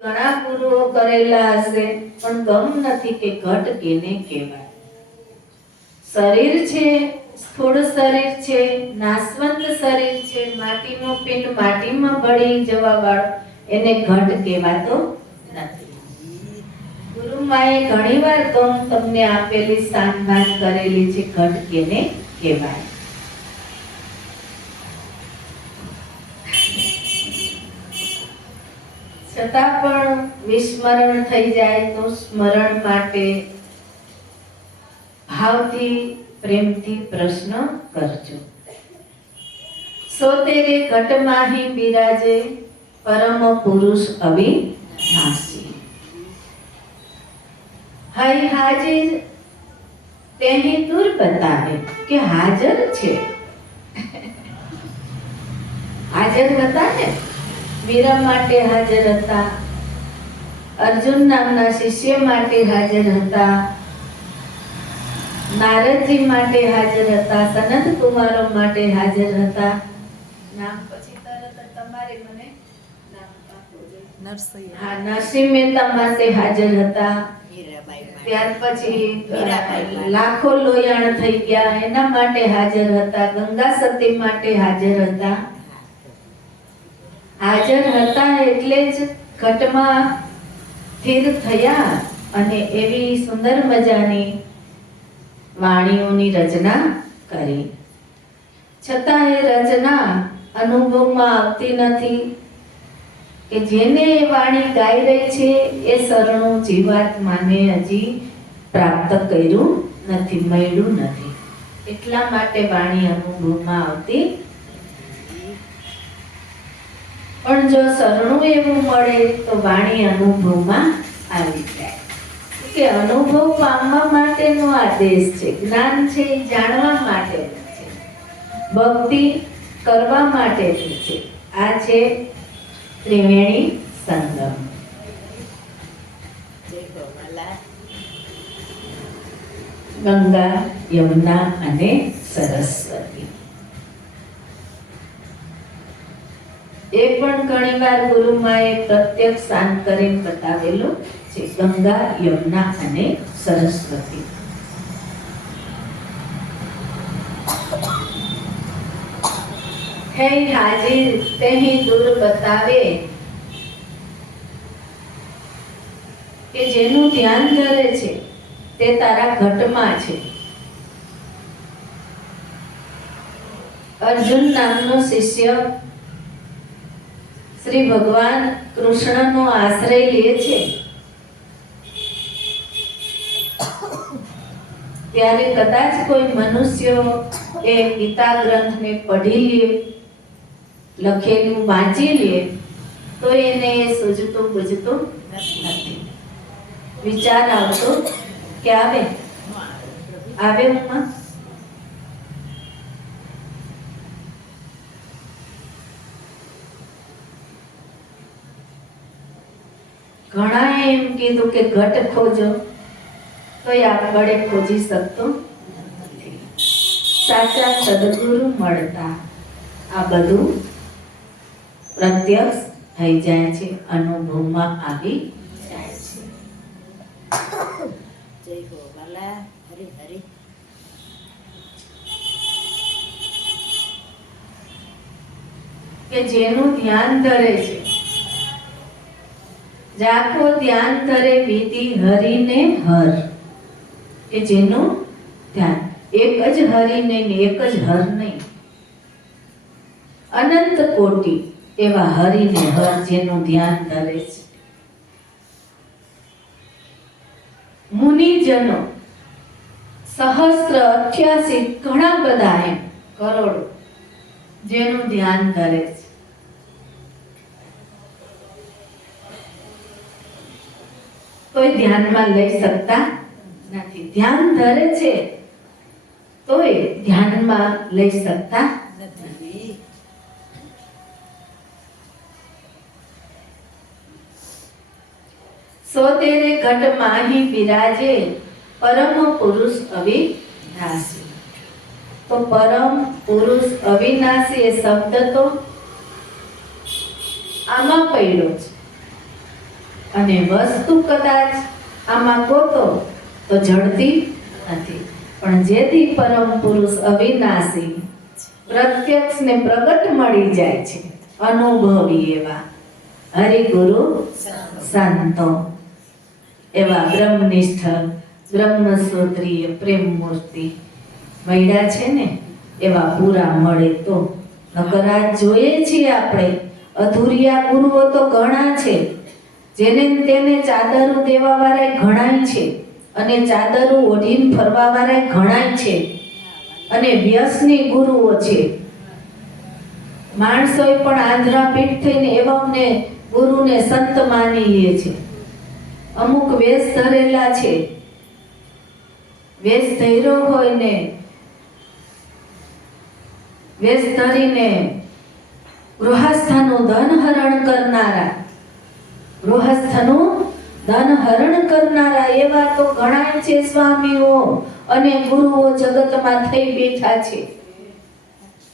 ઘણા ગુરુઓ કરેલા હશે પણ ગમ નથી કે ઘટ કેને કહેવાય. શરીર છે, સ્થૂળ શરીર છે, નાશવંત શરીર છે, માટીનો પિંડ માટીમાં ભળી જવા વાળો, એને ઘટ કહેવાતો નથી. ગુરુમાએ ઘણીવાર ગમ તમને આપેલી સાનભાન કરેલી છે, ઘટ કેને કહેવાય. છતાં પણ વિસ્મરણ થઈ જાય તો સ્મરણ માટે ભાવથી પ્રેમથી પ્રશ્ન કરજો. સો તેરે ઘટ માહી બિરાજે પરમ પુરુષ અવિનાશી. હૈ હાજર તેહી દૂર બતાવે કે હાજર છે. હાજર હતા ને, મીરા માટે હાજર હતા, અર્જુન નામના શિષ્ય માટે હાજર હતા, નારદજી માટે હાજર હતા, સનત કુમારો માટે હાજર હતા. નામ પછી તરત તમારે મને નામ આપો. નરસિંહ મહેતા માટે હાજર હતા. ત્યાર પછી લાખો લોયાણ થઈ ગયા એના માટે હાજર હતા. ગંગા સતી માટે હાજર હતા. હાજર હતા એટલે જ ઘટમાં સ્થિર થયા અને એવી સુંદર મજાની વાણીઓની રચના કરી. છતાં એ રચના અનુભવમાં આવતી નથી કે જેને એ વાણી ગાઈ રહી છે એ શરણું જીવાત્માને હજી પ્રાપ્ત કર્યું નથી, મળ્યું નથી. એટલા માટે વાણી અનુભવમાં આવતી. પણ જો શરણું એવું મળે તો વાણી અનુભવમાં આવી જાય. કે અનુભવ પામવા માટેનો આદેશ છે, જ્ઞાન છે એ જાણવા માટેનું છે, ભક્તિ કરવા માટેનું છે. આ છે ત્રિવેણી સંગમ. ગંગા, યમુના અને સરસ્વતી. એ પણ ઘણીવાર ગુરુમાએ પ્રત્યક્ષ શાંત કરીને બતાવેલું છે. ગંગા, યમુના અને સરસ્વતી. હે હાજર તેહી દૂર બતાવે કે જેનું ધ્યાન ધરે છે તે તારા ઘટમાં છે. અર્જુન નામનો શિષ્ય શ્રી ભગવાન કૃષ્ણનો આશ્રય લે છે ત્યારે કદાચ કોઈ મનુષ્ય એ ગીતા ગ્રંથને પઢી લે, લખેલું વાંચી લે તો એને સૂઝતું બુઝતું નથી. વિચાર આવતો કે આવે ઉમા. ઘણા એમ કીધું કે ઘટ ખોજો તો એ આપણે ખોજી શકતો નથી. સાચા સદગુરુ મળતા આ બધું પ્રત્યક્ષ થઈ જાય છે, અનુભવમાં આવી જાય છે. જય ગોપાલા, હરિ હરિ. કે જેનું ધ્યાન ધરે છે, જાખો ધ્યાન ધરે વિધિ હરિને હર. કે જેનું ધ્યાન એક જ હરિને ને એક જ હર નહીં, અનંત કોટી એવા હરિને હર જેનું ધ્યાન ધરે છે. મુનિજનો સહસ્ત્ર 88 ઘણા બધા એમ કરોડો જેનું ધ્યાન ધરે છે. કોઈ ધ્યાનમાં લઈ શકતા નથી. ધ્યાન ધરે છે તોય ધ્યાનમાં લઈ શકતા નથી. સો તેરે ઘટ માહી બિરાજે પરમ પુરુષ અવિનાશી. તો પરમ પુરુષ અવિનાશી એ શબ્દ તો આમાં પડ્યો છે. અને વસ્તુ કદાચ આમાં ગોતો તો જડતી નથી, પણ જેથી પરમ પુરુષ અવિનાશી પ્રત્યક્ષ ને પ્રગટ મળી જાય છે, અનુભવી એવા હરિગુરુ સંતો, એવા બ્રહ્મનિષ્ઠ બ્રહ્મસૂત્રીય પ્રેમ મૂર્તિ મળ્યા છે ને, એવા પૂરા મળે તો. નકર આજ જોઈએ છીએ આપણે અધૂરિયા ગુરુઓ તો ઘણા છે, જેને તેને ચાદરો દેવા વાળા ઘણાય છે, અને ચાદરો ઓઢીને ફરવા વાળા ઘણાય છે, અને વ્યસની ગુરુઓ છે. માણસોએ પણ આંધળા પીઠ થઈને એવાને ગુરુને સંત માની લે છે. અમુક વેશ ધરેલા છે, વેશ ધર્યો હોય ને વેશ ધરીને ગૃહસ્થનું ધન હરણ કરનારા, ગૃહસ્થનું ધન હરણ કરનારા એવા તો ઘણા છે સ્વામીઓ અને ગુરુઓ જગતમાં થઈ બેઠા છે.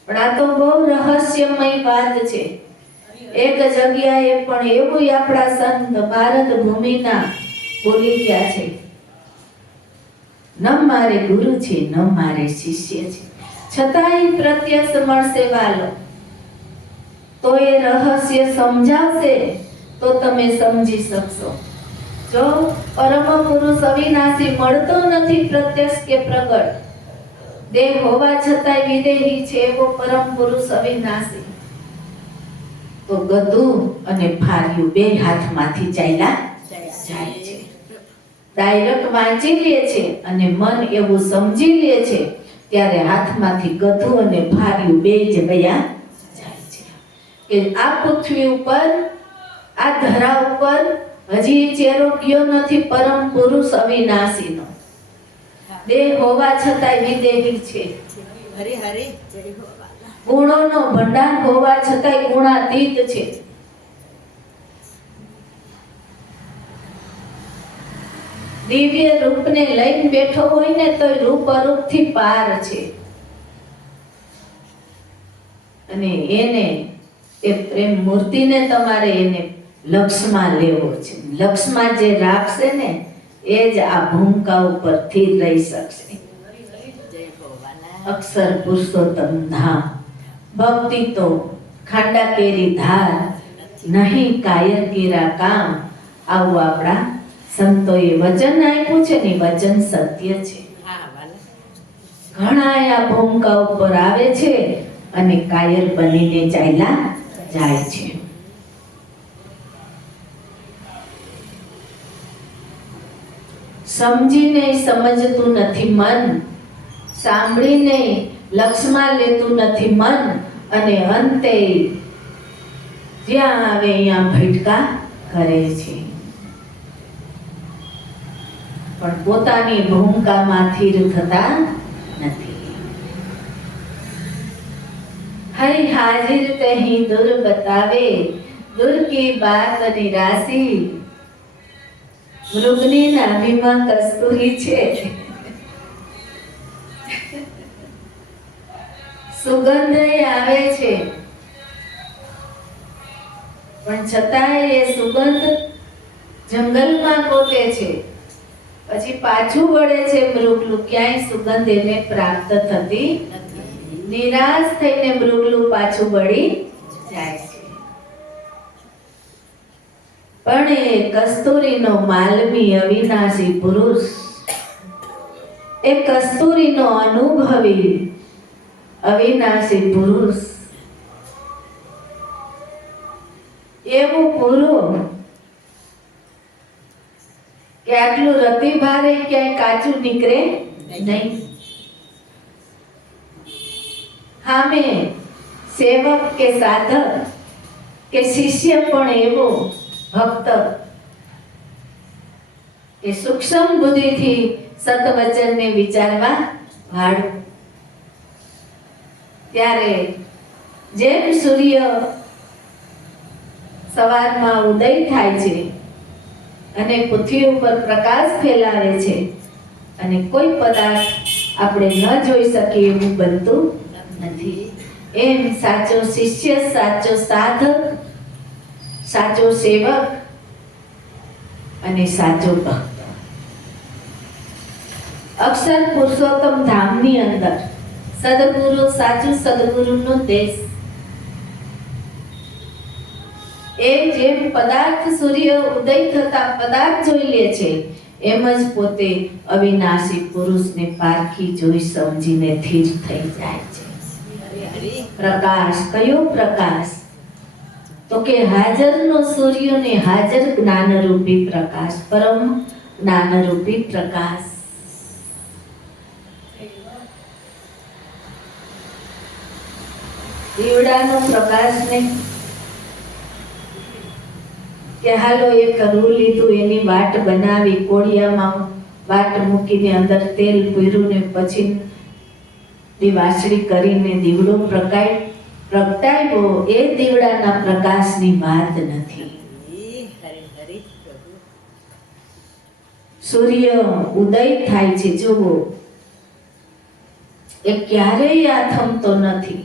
પણ આ તો બહુ રહસ્યમય વાત છે. એક જગ્યાએ પણ એવું આપણા સંત ભારત ભૂમિના બોલી ગયા છે, ન મારે ગુરુ છે ન મારે શિષ્ય છે, છતાંય પ્રત્યક્ષ મળશે વાલો. તો એ રહસ્ય સમજાવશે તો તમે સમજી શકશો. જો પરમ પુરુષ અવિનાશી મળતો નથી પ્રત્યક્ષ કે પ્રગટ, દેહ હોવા છતાંય વિદેહી છે એવો પરમ પુરુષ અવિનાશી, તો ગધું અને ફાર્યું બે હાથમાંથી ચાલ્યા જાય છે. ડાયરેક્ટ વાંચી લે છે અને મન એવું સમજી લે છે ત્યારે હાથમાંથી ગધું અને ફાર્યું બે જ ગયા જાય છે. કે આ પૃથ્વી ઉપર, આ ધરા ઉપર હજી ચેરો ગયો નથી પરમ પુરુષ અવિનાશીનો. દેહ હોવા છતાંય વિદેહી છે, હરે હરે ગુણોનો ભંડાર હોવા છતાંય ગુણાતીત છે. દિવ્ય રૂપને લઈને બેઠો હોય ને તો રૂપ અરૂપથી પાર છે. અને એને એ પ્રેમ મૂર્તિને તમારે એને લક્ષમાં લેવો છે. લક્ષમાં જે રાખશે ને એ જ આ ભૂમિકા ઉપરથી રહી શકશે. અક્ષર પુરુષોત્તમ ધામ, ભક્તિ તો ખાંડા કેરી ધાર, નહીં કાયર કેરા કામ. આવું આપણા સંતોએ વચન આપ્યું છે ને, વચન સત્ય છે. ઘણા આ ભૂમિકા ઉપર આવે છે અને કાયર બનીને ચાલ્યા જાય છે. સમજીને સમજતું નથી મન, સાંભળીને લક્ષમાં લેતું નથી મન, અને અંતે જ્યાં આવે ત્યાં ભટકા કરે છે. પણ પોતાની ભૂમિકામાં સ્થિર થતા નથી. હરિ હાજિર કહી દૂર બતાવે, દૂર કી બાત નિરાશી. મૃગની નાભીમાં કસ્તુરી છે, સુગંધ આવે છે, પણ છતાંય એ સુગંધ જંગલમાં ગોતે છે, પછી પાછું વળે છે મૃગલું, ક્યાંય સુગંધ એને પ્રાપ્ત થતી નથી. નિરાશ થઈને મૃગલું પાછું વળી જાય છે. પણ એ કસ્તુરીનો માલવી અવિનાશી પુરુષ, એ કસ્તુરીનો અનુભવી અવિનાશી પુરુષ, એવું પૂરું કે આટલું રતિ ભારે ક્યાંય કાચું નીકળે નહીં. હામે સેવક કે સાધક કે શિષ્ય પણ એવો ભક્ત કે સૂક્ષ્મ બુદ્ધિથી સતવચનને વિચારવા વાળું. ત્યારે જેમ સૂર્ય સવારમાં ઉદય થાય છે અને પૃથ્વી ઉપર પ્રકાશ ફેલાવે છે, અને કોઈ પદાર્થ આપણે ન જોઈ શકીએ એવું બનતું નથી, એમ સાચો શિષ્ય, સાચો સાધક, સાચો સેવક અને સાચો ભક્ત. અક્ષર પુરુષોત્તમ ધામની અંદર સદગુરુ, સાચું સદગુરુનો દેશ. એ જેમ પદાર્થ સૂર્ય ઉદય થતા પદાર્થ જોઈ લે છે, એમ જ પોતે અવિનાશી પુરુષને પારખી જોઈ સમજીને સ્થિર થઈ જાય છે. પ્રકાશ, કયો પ્રકાશ? તો કે હાજરનો સૂર્ય ને હાજર જ્ઞાનરૂપી પ્રકાશ, પરમ જ્ઞાનરૂપી પ્રકાશ. દીવડાનો પ્રકાશ ને કે હાલો એ કરવું લીધું, એની વાટ બનાવી, કોળિયામાં વાટ મૂકીને અંદર તેલ પૂર્યું ને પછી દીવાસળી કરીને દીવડો પ્રગટાવ્યો. એ દીવડાના પ્રકાશની વાત નથી. સૂર્ય ઉદય થાય છે, જુઓ, એ ક્યારેય આથમતો નથી.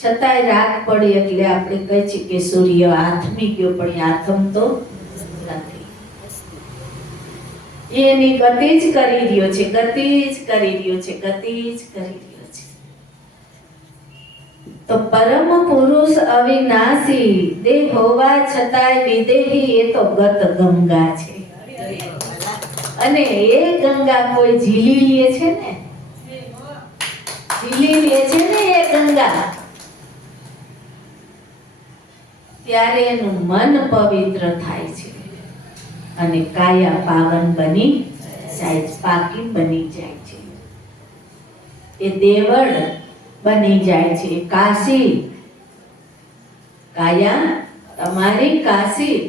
છતાંય રાત પડે એટલે આપણે કહે છે કે સૂર્ય આથમી ગયો, પણ એ આથમતો નથી. એની ગતિ જ કરી રહ્યો છે, ગતિ જ કરી રહ્યો છે, ગતિ જ કરી રહ્યો છે. તો પરમ પુરુષ અવિનાશી દેહ હોવા છતાંય વિદેહી, એ તો ગત ગંગા છે. અને એ ગંગા કોઈ ઝીલી લે છે ને, ઝીલી લે છે ને એ ગંગા, ત્યારે એનું મન પવિત્ર થાય છે અને કાયા પાવન બની જાય છે, પાકી બની જાય છે. એ દેવળ બની જાય છે. કાશી, કાયા તમારી કાશી.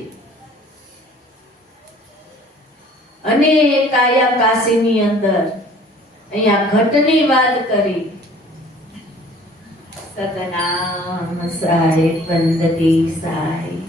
અને એ કાયા કાશીની અંદર અહીંયા ઘટની વાત કરી. સતનામ સાહેબ, વંદતી સાહેબ.